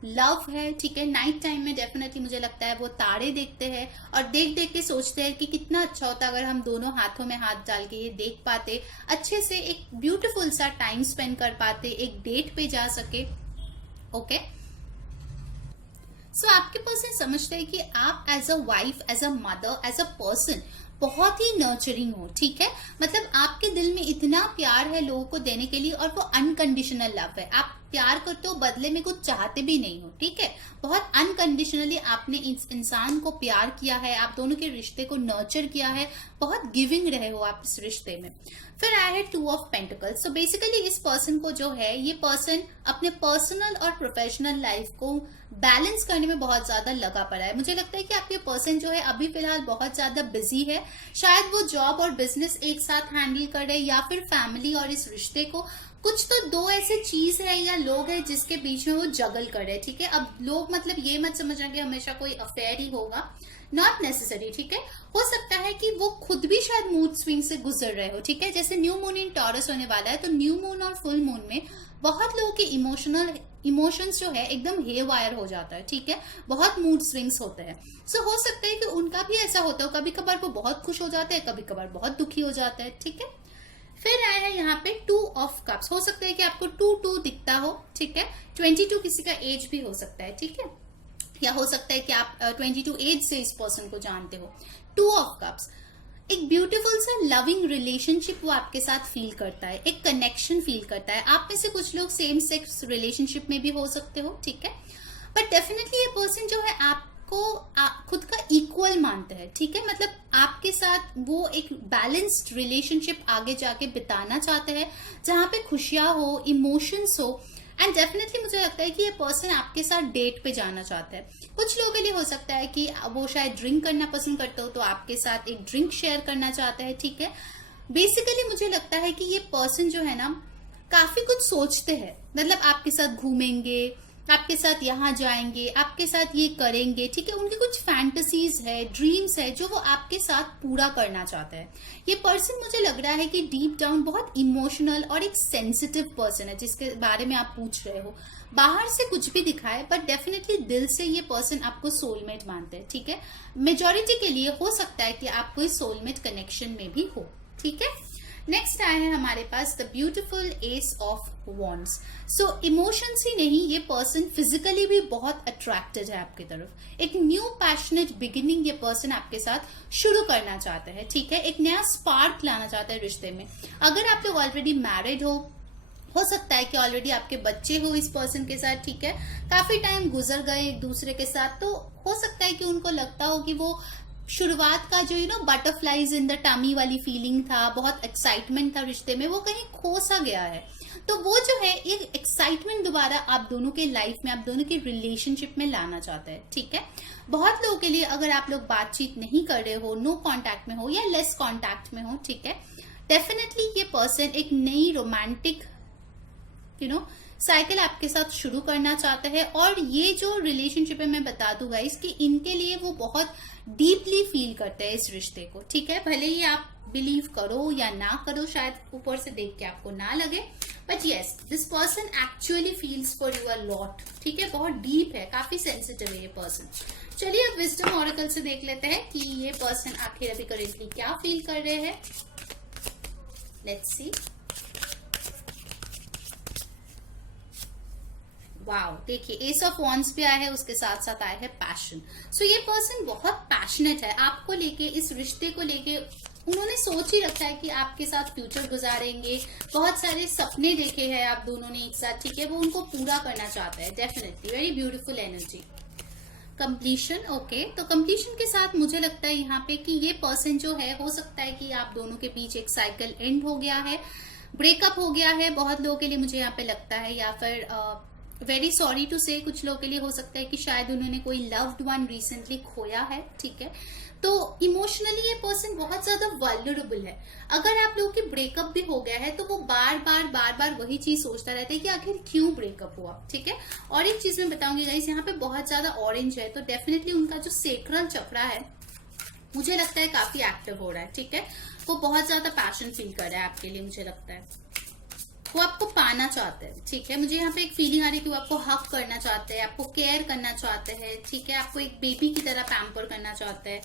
लव है, ठीक है। नाइट टाइम में डेफिनेटली मुझे लगता है वो तारे देखते हैं और देख देख के सोचते हैं कि कितना अच्छा होता अगर हम दोनों हाथों में हाथ डाल के ये देख पाते, अच्छे से एक ब्यूटीफुल सा टाइम स्पेंड कर पाते, एक डेट पे जा सके। ओके सो आपके पर्सन समझते हैं कि आप as a wife, as a mother, as a person बहुत ही नर्चरिंग हो, ठीक है। मतलब आपके दिल में इतना प्यार है लोगों को देने के लिए, और वो अनकंडीशनल लव है। आप प्यार करते हो, बदले में कुछ चाहते भी नहीं हो, ठीक है। बहुत अनकंडीशनली आपने इस इंसान को प्यार किया है, आप दोनों के रिश्ते को नर्चर किया है, बहुत गिविंग रहे हो आप इस रिश्ते में। फिर आया है 2 ऑफ पेंटिकल्स। सो बेसिकली इस पर्सन को जो है, ये पर्सन अपने पर्सनल और प्रोफेशनल लाइफ को बैलेंस करने में बहुत ज्यादा लगा पड़ा है। मुझे लगता है कि आपके पर्सन जो है अभी फिलहाल बहुत ज्यादा बिजी है, शायद वो जॉब और बिजनेस एक साथ हैंडल करे, या फिर फैमिली और इस रिश्ते को, कुछ तो 2 ऐसे चीज है या लोग है जिसके बीच में वो जगल करे, ठीक है। अब लोग मतलब ये मत समझना कि हमेशा कोई अफेयर ही होगा, नॉट नेसेसरी, ठीक है। हो सकता है कि वो खुद भी शायद मूड स्विंग से गुजर रहे हो, ठीक है। जैसे न्यू मून इन टॉरस होने वाला है, तो न्यू मून और फुल मून में बहुत लोगों के इमोशंस जो है एकदम हे वायर हो जाता है, ठीक है। बहुत मूड स्विंग्स होते हैं। सो हो सकता है कि उनका भी ऐसा होता हो, कभी कभार वो बहुत खुश हो जाते हैं, कभी कभार बहुत दुखी हो जाता है, ठीक है। फिर आया है यहाँ पे 2 ऑफ कप्स। हो सकता है कि आपको 2 दिखता हो, ठीक है। 22 किसी का एज भी हो सकता है, ठीक है, या हो सकता है कि आप 22 एज से इस पर्सन को जानते हो। 2 ऑफ कप्स एक ब्यूटीफुल सा लविंग रिलेशनशिप वो आपके साथ फील करता है, एक कनेक्शन फील करता है। आप में से कुछ लोग सेम सेक्स रिलेशनशिप में भी हो सकते हो, ठीक है। बट डेफिनेटली ये पर्सन जो है आपको खुद का इक्वल मानता है, ठीक है। मतलब आपके साथ वो एक बैलेंस्ड रिलेशनशिप आगे जाके बिताना चाहते हैं, जहां पे खुशियां हो, इमोशंस हो। एंड डेफिनेटली मुझे लगता है कि ये पर्सन आपके साथ डेट पे जाना चाहता है। कुछ लोगों के लिए हो सकता है कि वो शायद ड्रिंक करना पसंद करते हो, तो आपके साथ एक ड्रिंक शेयर करना चाहता है, ठीक है। बेसिकली मुझे लगता है कि ये पर्सन जो है ना काफी कुछ सोचते हैं, मतलब आपके साथ घूमेंगे, आपके साथ यहाँ जाएंगे, आपके साथ ये करेंगे, ठीक है। उनकी कुछ फैंटेसीज है, ड्रीम्स है जो वो आपके साथ पूरा करना चाहते हैं। ये पर्सन मुझे लग रहा है कि डीप डाउन बहुत इमोशनल और एक सेंसिटिव पर्सन है, जिसके बारे में आप पूछ रहे हो। बाहर से कुछ भी दिखाए बट डेफिनेटली दिल से ये पर्सन आपको सोलमेट मानते हैं, ठीक है। मेजोरिटी के लिए हो सकता है कि आप कोई सोलमेट कनेक्शन में भी हो, ठीक है। नेक्स्ट आया है हमारे पास the beautiful ace of wands. So emotions ही नहीं, ये पर्सन फिजिकली भी बहुत अट्रैक्टेड है आपकी तरफ। एक न्यू पैशनेट बिगिनिंग ये पर्सन आपके साथ शुरू करना चाहता है, ठीक है। एक नया स्पार्क लाना चाहता है रिश्ते में। अगर आप लोग ऑलरेडी मैरिड हो सकता है कि ऑलरेडी आपके बच्चे हो इस पर्सन के साथ, ठीक है। काफी टाइम गुजर गए एक दूसरे के साथ, तो हो सकता है कि उनको लगता हो कि वो शुरुआत का जो बटरफ्लाईज इन द टमी वाली फीलिंग था, बहुत एक्साइटमेंट था रिश्ते में, वो कहीं खो सा गया है। तो वो जो है एक एक्साइटमेंट दोबारा आप दोनों के लाइफ में, आप दोनों के रिलेशनशिप में लाना चाहते हैं, ठीक है। बहुत लोगों के लिए अगर आप लोग बातचीत नहीं कर रहे हो, नो कांटेक्ट में हो या लेस कांटेक्ट में हो, ठीक है, डेफिनेटली ये पर्सन एक नई रोमांटिक साइकिल आपके साथ शुरू करना चाहते हैं। और ये जो रिलेशनशिप है, मैं बता दूं गाइस कि इनके लिए वो बहुत डीपली फील करते हैं इस रिश्ते को, ठीक है। भले ही आप बिलीव करो या ना करो, शायद ऊपर से देख के आपको ना लगे, but yes, this person actually feels for you a lot, ठीक है। बहुत डीप है, काफी सेंसिटिव है ये पर्सन। चलिए अब विजडम ऑरेकल से देख लेते हैं कि ये पर्सन आखिर अभी करेंटली क्या फील कर रहे हैं। Let's see. वाओ, देखिए एस ऑफ वॉन्ड्स भी आया है, उसके साथ साथ आया है पैशन। सो ये पर्सन बहुत पैशनेट है आपको लेके, इस रिश्ते को लेके। उन्होंने सोच ही रखा है कि आपके साथ फ्यूचर गुजारेंगे। बहुत सारे सपने देखे हैं आप दोनों ने एक साथ, ठीक है, वो उनको पूरा करना चाहता है। Definitely very beautiful energy. Completion, okay. तो कंप्लीशन के साथ मुझे लगता है यहाँ पे कि ये पर्सन जो है, हो सकता है कि आप दोनों के बीच एक साइकिल एंड हो गया है, ब्रेकअप हो गया है बहुत लोगों के लिए, मुझे यहाँ पे लगता है। या फिर वेरी सॉरी टू से, कुछ लोगों के लिए हो सकता है कि शायद उन्होंने कोई लव्ड वन रिसेंटली खोया है, ठीक है। तो इमोशनली ये पर्सन बहुत ज्यादा वल्नरेबल है। अगर आप लोगों की ब्रेकअप भी हो गया है तो वो बार बार वही चीज सोचता रहता है कि आखिर क्यों ब्रेकअप हुआ, ठीक है। और एक चीज मैं बताऊंगी गाइस, यहाँ पे बहुत ज्यादा ऑरेंज है, तो डेफिनेटली उनका जो सेक्रल चक्रा है, मुझे लगता है काफी एक्टिव हो रहा है, ठीक है। वो बहुत ज्यादा पैशन फील कर रहा है आपके लिए, मुझे लगता है वो आपको पाना चाहते हैं, ठीक है। मुझे यहाँ पे एक फीलिंग आ रही है कि वो आपको हक करना चाहते हैं, आपको केयर करना चाहते हैं, ठीक है, आपको एक बेबी की तरह पैम्पर करना चाहते हैं।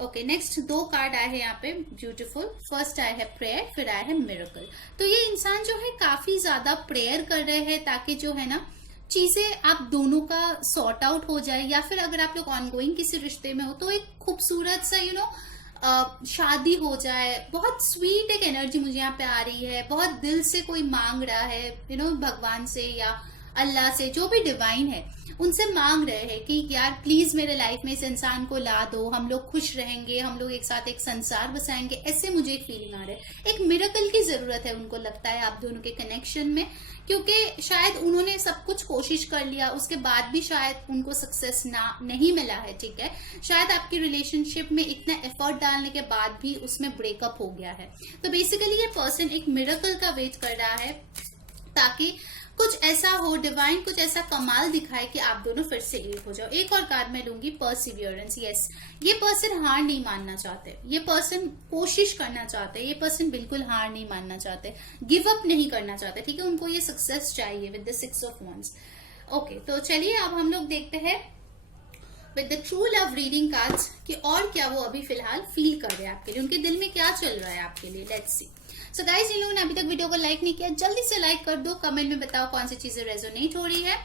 ओके, नेक्स्ट 2 कार्ड आए हैं यहाँ पे, ब्यूटीफुल। फर्स्ट आया है प्रेयर, फिर आया है मिरेकल। तो ये इंसान जो है काफी ज्यादा प्रेयर कर रहे हैं ताकि जो है ना चीजें आप दोनों का सॉर्ट आउट हो जाए, या फिर अगर आप लोग ऑनगोइंग किसी रिश्ते में हो तो एक खूबसूरत सा शादी हो जाए। बहुत स्वीट एक एनर्जी मुझे यहाँ पे आ रही है, बहुत दिल से कोई मांग रहा है, भगवान से या अल्लाह से, जो भी डिवाइन है, उनसे मांग रहे हैं कि यार प्लीज मेरे लाइफ में इस इंसान को ला दो, हम लोग खुश रहेंगे, हम लोग एक साथ एक संसार बसाएंगे। ऐसे मुझे एक फीलिंग आ रहा है। एक मिरेकल की जरूरत है उनको लगता है आप दोनों के कनेक्शन में, क्योंकि शायद उन्होंने सब कुछ कोशिश कर लिया, उसके बाद भी शायद उनको सक्सेस नहीं मिला है, ठीक है। शायद आपकी रिलेशनशिप में इतना एफर्ट डालने के बाद भी उसमें ब्रेकअप हो गया है। तो बेसिकली ये पर्सन एक मिरेकल का वेट कर रहा है ताकि कुछ ऐसा हो, डिवाइन कुछ ऐसा कमाल दिखाए कि आप दोनों फिर से एक हो जाओ। एक और कार्ड मैं लूंगी, परसिवियरेंस। यस, ये पर्सन हार नहीं मानना चाहते, ये पर्सन कोशिश करना चाहते, ये पर्सन बिल्कुल हार नहीं मानना चाहते, गिव अप नहीं करना चाहते, ठीक है। उनको ये सक्सेस चाहिए with the 6 of wands. Okay, तो चलिए अब हम लोग देखते हैं with the true love reading cards कि और क्या वो अभी फिलहाल फील कर रहे हैं आपके लिए, उनके दिल में क्या चल रहा है आपके लिए। Let's see. सो गाइज, जिन लोगों ने अभी तक वीडियो को लाइक नहीं किया, जल्दी से लाइक कर दो, कमेंट में बताओ कौन सी चीजें रेजोनेट हो रही है।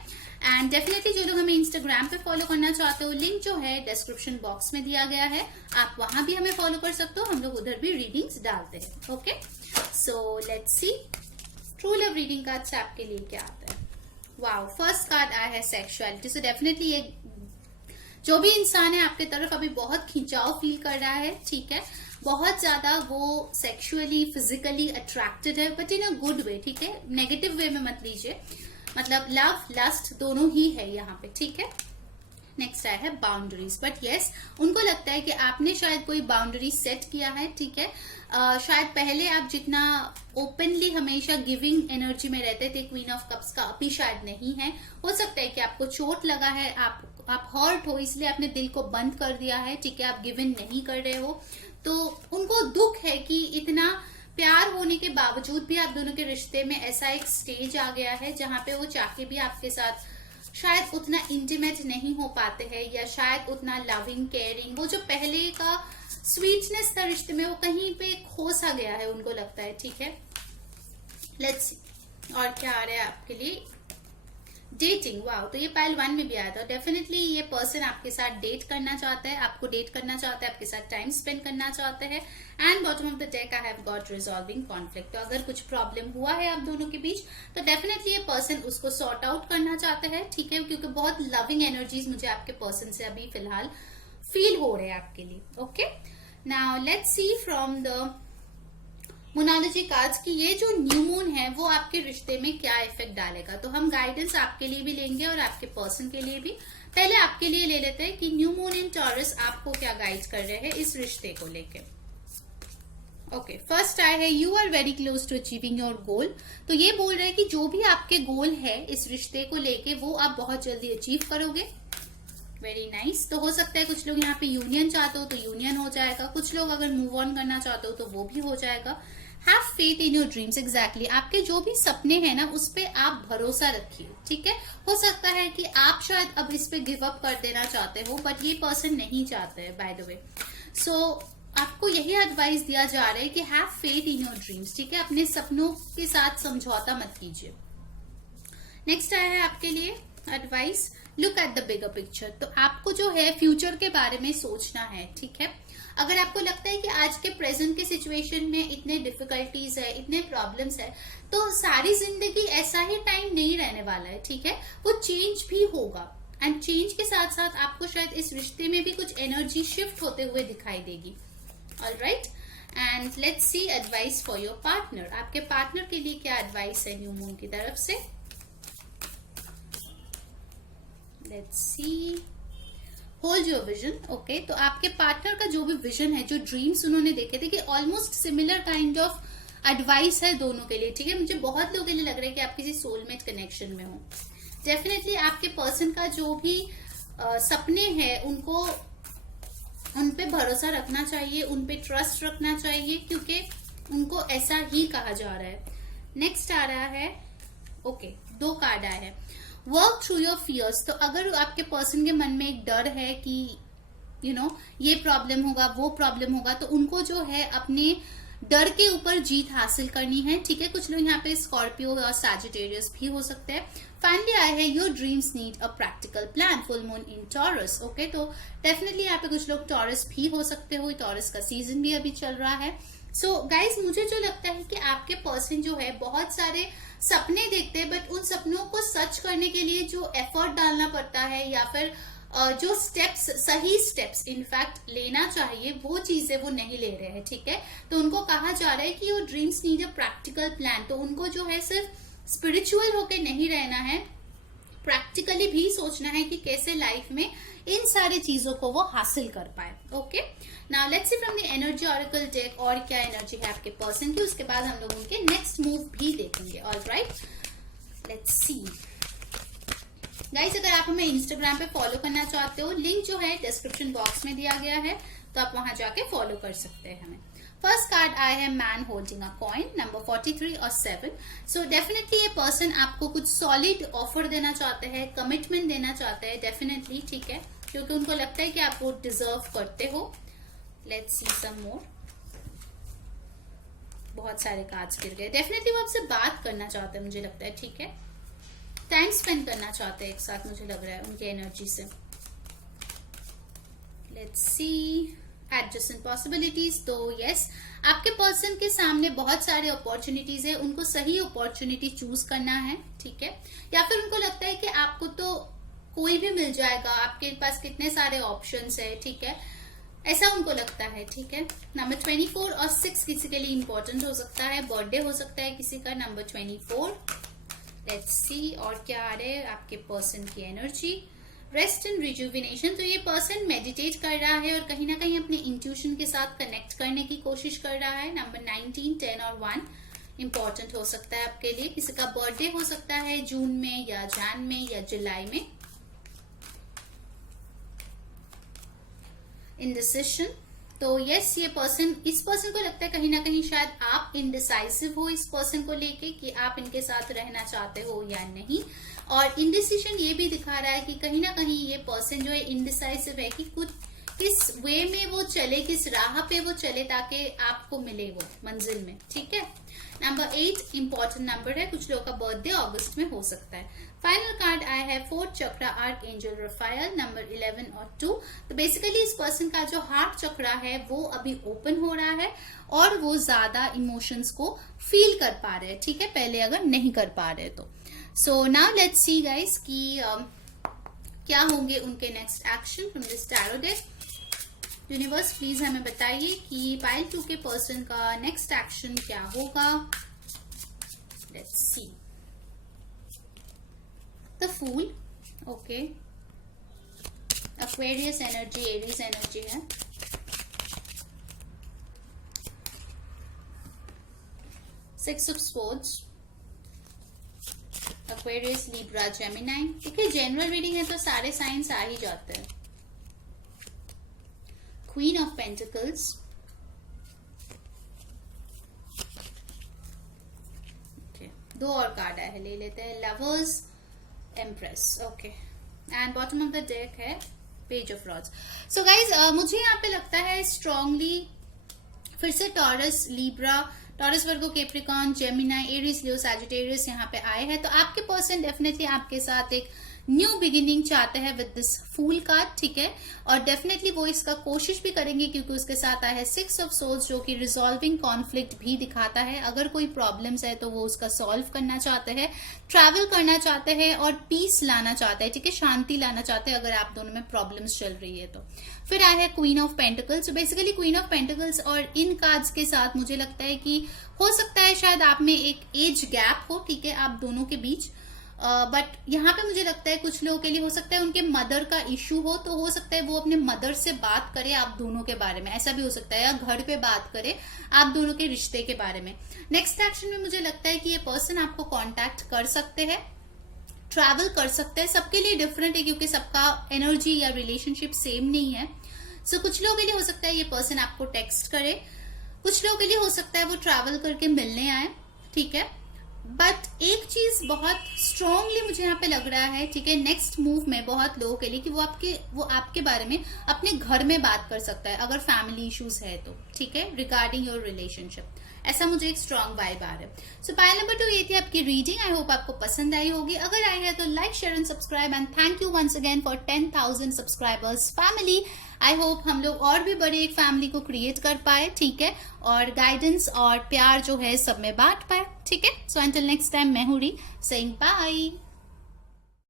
एंड डेफिनेटली जो लोग हमें इंस्टाग्राम पे फॉलो करना चाहते हो, लिंक जो है डिस्क्रिप्शन बॉक्स में दिया गया है, आप वहां भी हमें फॉलो कर सकते हो, हम लोग उधर भी रीडिंग्स डालते हैं। Okay, so let's C true love reading card से आपके लिए क्या आता है। वाओ, फर्स्ट कार्ड आया है सेक्सुअलिटी। सो डेफिनेटली ये जो भी इंसान है आपके तरफ अभी बहुत खिंचाव फील कर रहा है, ठीक है, बहुत ज्यादा वो सेक्सुअली फिजिकली अट्रैक्टेड है, but in a good way, ठीक है, नेगेटिव वे में मत लीजिए, मतलब लव लस्ट दोनों ही है यहाँ पे, ठीक है। नेक्स्ट आया है बाउंड्रीज, बट यस, उनको लगता है कि आपने शायद कोई बाउंड्री सेट किया है, ठीक है। शायद पहले आप जितना ओपनली हमेशा गिविंग एनर्जी में रहते थे क्वीन ऑफ कप्स का, अभी शायद नहीं है। हो सकता है कि आपको चोट लगा है, आप हर्ट हो, इसलिए आपने दिल को बंद कर दिया है, ठीक है, आप गिव इन नहीं कर रहे हो। तो उनको दुख है कि इतना प्यार होने के बावजूद भी आप दोनों के रिश्ते में ऐसा एक स्टेज आ गया है जहां पे वो चाहे भी आपके साथ शायद उतना इंटीमेट नहीं हो पाते हैं, या शायद उतना लविंग केयरिंग, वो जो पहले का स्वीटनेस था रिश्ते में, वो कहीं पे खो सा गया है, उनको लगता है, ठीक है। लेट्स सी और क्या आ रहा है आपके लिए। डेटिंग, वाओ, तो ये पाइल 1 में भी आया था। डेफिनेटली ये पर्सन आपके साथ डेट करना चाहता है, आपको डेट करना चाहता है, आपके साथ टाइम स्पेंड करना चाहता है। And bottom of the deck I have got resolving conflict. तो अगर कुछ प्रॉब्लम हुआ है आप दोनों के बीच तो डेफिनेटली ये पर्सन उसको सॉर्ट आउट करना चाहता है, ठीक है, क्योंकि बहुत लविंग एनर्जीज मुझे आपके पर्सन से अभी फिलहाल फील हो रहे हैं आपके लिए। Okay, now let's see from the monology cards की ये जो न्यू मून है वो आपके रिश्ते में क्या इफेक्ट डालेगा। तो हम गाइडेंस आपके लिए भी लेंगे और आपके पर्सन के लिए भी। पहले आपके लिए ले लेते हैं कि न्यू मून इन टॉरस आपको क्या गाइड कर रहे हैं इस रिश्ते को लेके। ओके, फर्स्ट आया है you are very close to achieving your goal. तो ये बोल रहे हैं कि जो भी आपके गोल है इस रिश्ते को लेके वो आप बहुत जल्दी अचीव करोगे। Very nice. तो हो सकता है कुछ लोग यहाँ पे यूनियन चाहते हो तो यूनियन हो जाएगा, कुछ लोग अगर मूव ऑन करना चाहते हो तो वो भी हो जाएगा। Have faith in your dreams, exactly, आपके जो भी सपने हैं ना उस पे आप भरोसा रखिए, ठीक है। हो सकता है कि आप शायद अब इस पे गिव अप कर देना चाहते हो, बट ये पर्सन नहीं चाहते हैं बाय द वे। सो आपको यही एडवाइस दिया जा रहा है कि have faith in your dreams, ठीक है, अपने सपनों के साथ समझौता मत कीजिए। नेक्स्ट आया है आपके लिए advice, look at the bigger picture. तो आपको जो है फ्यूचर के बारे में सोचना है, ठीक है। अगर आपको लगता है कि आज के प्रेजेंट के सिचुएशन में इतने डिफिकल्टीज है, इतने प्रॉब्लम्स है, तो सारी जिंदगी ऐसा ही टाइम नहीं रहने वाला है, ठीक है, वो चेंज भी होगा। एंड चेंज के साथ साथ आपको शायद इस रिश्ते में भी कुछ एनर्जी शिफ्ट होते हुए दिखाई देगी। Alright, and let's see advice for your partner. आपके पार्टनर के लिए क्या एडवाइस है न्यू मून की तरफ से। Let's see, hold your vision. Okay, तो आपके पार्टनर का जो भी विजन है, जो ड्रीम्स उन्होंने देखे थे, कि almost similar kind of advice है दोनों के लिए, ठीक है। मुझे बहुत लोगों के लिए लग रहा है कि आप किसी सोलमेट कनेक्शन में हो। डेफिनेटली आपके पर्सन का जो भी सपने हैं उनको उन पे भरोसा रखना चाहिए, उन पे ट्रस्ट रखना चाहिए, क्योंकि उनको ऐसा ही कहा जा रहा है। नेक्स्ट आ रहा है, ओके, 2 कार्ड आए हैं, वर्क थ्रू योर फियर्स। तो अगर आपके पर्सन के मन में एक डर है कि ये प्रॉब्लम होगा, वो प्रॉब्लम होगा, तो उनको जो है अपने डर के ऊपर जीत हासिल करनी है, ठीक है। कुछ लोग यहाँ पे स्कॉर्पियो और सैजिटेरियस भी हो सकते हैं। फाइनली आया है your dreams need a practical plan, full moon in taurus. Okay, तो डेफिनेटली यहाँ पे कुछ लोग टॉरस भी हो सकते हो, टॉरस का सीजन भी अभी चल रहा है। सो गाइज, मुझे जो लगता है कि आपके पर्सन जो है बहुत सारे सपने देखते हैं, बट उन सपनों को सच करने के लिए जो एफर्ट डालना पड़ता है या फिर जो स्टेप्स, सही स्टेप्स इनफैक्ट लेना चाहिए, वो चीजें वो नहीं ले रहे हैं, ठीक है। तो उनको कहा जा रहा है कि your dreams need a practical plan. तो उनको जो है सिर्फ स्पिरिचुअल होके नहीं रहना है, प्रैक्टिकली भी सोचना है कि कैसे लाइफ में इन सारी चीजों को वो हासिल कर पाए। Okay, now let's see from the energy oracle deck और क्या एनर्जी है आपके पर्सन की। उसके बाद हम लोग उनके नेक्स्ट मूव भी देखेंगे। ऑलराइट, लेट्स सी गाइस, अगर आप हमें इंस्टाग्राम पे फॉलो करना चाहते हो, लिंक जो है डिस्क्रिप्शन बॉक्स में दिया गया है, तो आप वहां जाके फॉलो कर सकते हैं हमें। फर्स्ट कार्ड आया है man holding a coin, number 43 और 7। सो डेफिनेटली ये पर्सन आपको कुछ सॉलिड ऑफर देना चाहते हैं, कमिटमेंट देना चाहते हैं, डेफिनेटली, ठीक है, क्योंकि उनको लगता है कि आप वो डिजर्व करते हो। लेट्स सी सम मोर, बहुत सारे कार्ड्स गिर गए। डेफिनेटली वो आपसे बात करना चाहते हैं, मुझे लगता है, ठीक है, टाइम स्पेंड करना चाहते हैं एक साथ, मुझे लग रहा है उनकी एनर्जी से। Let's see adjacent possibilities. तो यस, आपके पर्सन के सामने बहुत सारे अपॉर्चुनिटीज है, उनको सही अपॉर्चुनिटी चूज करना है, ठीक है, या फिर उनको लगता है कि आपको तो कोई भी मिल जाएगा, आपके पास कितने सारे ऑप्शंस है, ठीक है, ऐसा उनको लगता है, ठीक है। नंबर 24 और 6 किसी के लिए इंपॉर्टेंट हो सकता है, बर्थडे हो सकता है किसी का, नंबर 24। लेट्स सी और क्या आ रहे हैं आपके पर्सन की एनर्जी। Rest and rejuvenation. तो ये पर्सन मेडिटेट कर रहा है और कहीं ना कहीं अपने इंट्यूशन के साथ कनेक्ट करने की कोशिश कर रहा है। नंबर 19, 10 और 1 इंपॉर्टेंट हो सकता है आपके लिए। किसी का बर्थडे हो सकता है जून में या जैन में या जुलाई में। इंडिसिशन। तो यस, ये पर्सन, इस पर्सन को लगता है कहीं ना कहीं शायद आप इनडिसाइसिव हो इस पर्सन को लेके, कि आप इनके साथ रहना चाहते हो या नहीं। और इंडिसिशन ये भी दिखा रहा है कि कहीं ना कहीं ये पर्सन जो है इनडिसाइसिव है कि कुछ किस वे में वो चले, किस राह पे वो चले ताकि आपको मिले वो मंजिल में, ठीक है। नंबर 8 इंपॉर्टेंट नंबर है, कुछ लोगों का बर्थडे अगस्त में हो सकता है। फाइनल कार्ड आई है 4th चक्रा आर्क एंजल रफायल, नंबर 11 और 2। तो बेसिकली इस पर्सन का जो हार्ट चक्रा है वो अभी ओपन हो रहा है और वो ज्यादा इमोशंस को फील कर पा रहे हैं, ठीक है, पहले अगर नहीं कर पा रहे तो। So now let's see guys कि क्या होंगे उनके next action from this tarot deck. Universe please हमें बताइए कि पाइल 2 के पर्सन का नेक्स्ट एक्शन क्या होगा। Let's see the fool, okay, Aquarius energy, Aries energy है। Six of swords, Aquarius, Libra, Gemini. देखिए जनरल रीडिंग है तो सारे साइंस आ ही जाते हैं। क्वीन ऑफ पेंटिकल्स, दो और कार्ड आए हैं, ले लेते हैं। Lovers, empress, okay, and bottom of the deck है page of rods. So guys मुझे यहाँ पे लगता है स्ट्रांगली फिर से Taurus, Libra, Taurus, Virgo, Capricorn, Gemini, Aries, Leo, Sagittarius यहाँ पे आए हैं। तो आपके पर्सन डेफिनेटली आपके साथ एक न्यू बिगिनिंग चाहते हैं विद दिस फूल कार्ड, ठीक है, और डेफिनेटली वो इसका कोशिश भी करेंगे क्योंकि उसके साथ आया है 6 ऑफ सोल्स जो कि रिजॉल्विंग कॉन्फ्लिक्ट भी दिखाता है। अगर कोई प्रॉब्लम्स है तो वो उसका सॉल्व करना चाहते हैं, ट्रैवल करना चाहते हैं और पीस लाना चाहते हैं, ठीक है, शांति लाना चाहते हैं अगर आप दोनों में प्रॉब्लम्स चल रही है तो। फिर आया है queen of pentacles. Basically queen of pentacles और इन कार्ड्स के साथ मुझे लगता है कि हो सकता है शायद आप में एक एज गैप हो, ठीक है, आप दोनों के बीच, बट यहाँ पे मुझे लगता है कुछ लोगों के लिए हो सकता है उनके मदर का इश्यू हो, तो हो सकता है वो अपने मदर से बात करे आप दोनों के बारे में, ऐसा भी हो सकता है, या घर पे बात करे आप दोनों के रिश्ते के बारे में। नेक्स्ट एक्शन में मुझे लगता है कि ये पर्सन आपको कांटेक्ट कर सकते हैं, ट्रैवल कर सकते हैं। सबके लिए डिफरेंट है क्योंकि सबका एनर्जी या रिलेशनशिप सेम नहीं है। सो कुछ लोगों के लिए हो सकता है ये पर्सन आपको टेक्स्ट करे, कुछ लोगों के लिए हो सकता है वो ट्रैवल करके मिलने आए, ठीक है। बट एक चीज बहुत स्ट्रांगली मुझे यहाँ पे लग रहा है, ठीक है, नेक्स्ट मूव में बहुत लोगों के लिए कि वो आपके बारे में अपने घर में बात कर सकता है अगर फैमिली इश्यूज है तो, ठीक है, रिगार्डिंग योर रिलेशनशिप, ऐसा मुझे एक स्ट्रॉन्ग वाइब आ रहा है। सो पाइल नंबर 2 ये थी आपकी रीडिंग। आई होप आपको पसंद आई होगी। अगर आई है तो like, share and subscribe, and thank you once again for 10,000 subscribers family. I hope हम लोग और भी बड़े एक फैमिली को क्रिएट कर पाए, ठीक है, और गाइडेंस और प्यार जो है सब में बांट पाए, ठीक है। सो अंटिल नेक्स्ट टाइम मैं हूँ री सेइंग बाय।